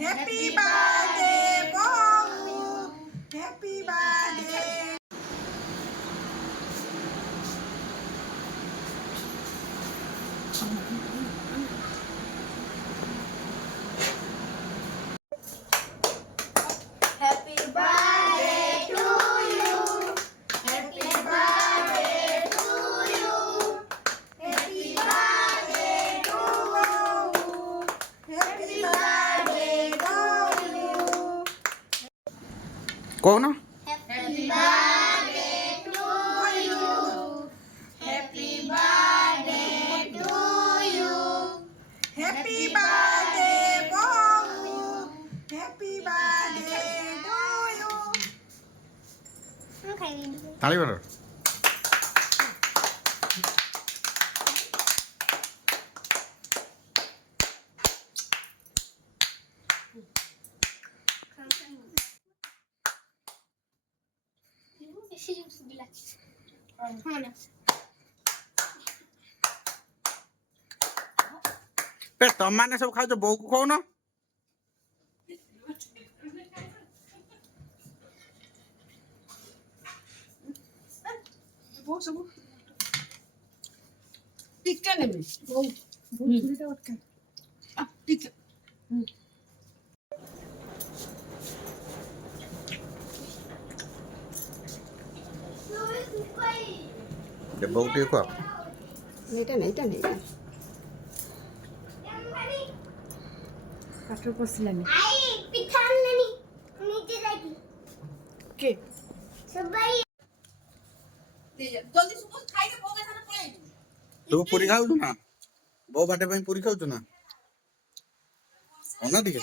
Happy birthday, Bohu. Happy birthday. Happy birthday to you. Happy birthday to you. Happy birthday to you. Happy birthday to you. कौन Happy birthday to you. Happy birthday to you. Happy birthday, Bohu. Happy birthday to you. ताली बजाओ पे तुम माने सब खाओ बो को खाओ ना ସବୁ ଟିକେ ନେବି ଛୁରୀଟା ଅଟକା ଟିକେ ये बो टे को এইটা নেই পাঠর বসিলানি আই পিঠা আনলেনি নিচে যাইকি কে সবাই জলদি সুবহ খাইকে ভোগে সারা পলাই तू पूरी खाऊ ना बो बाटे पे पूरी खाऊ ना होना ठीक है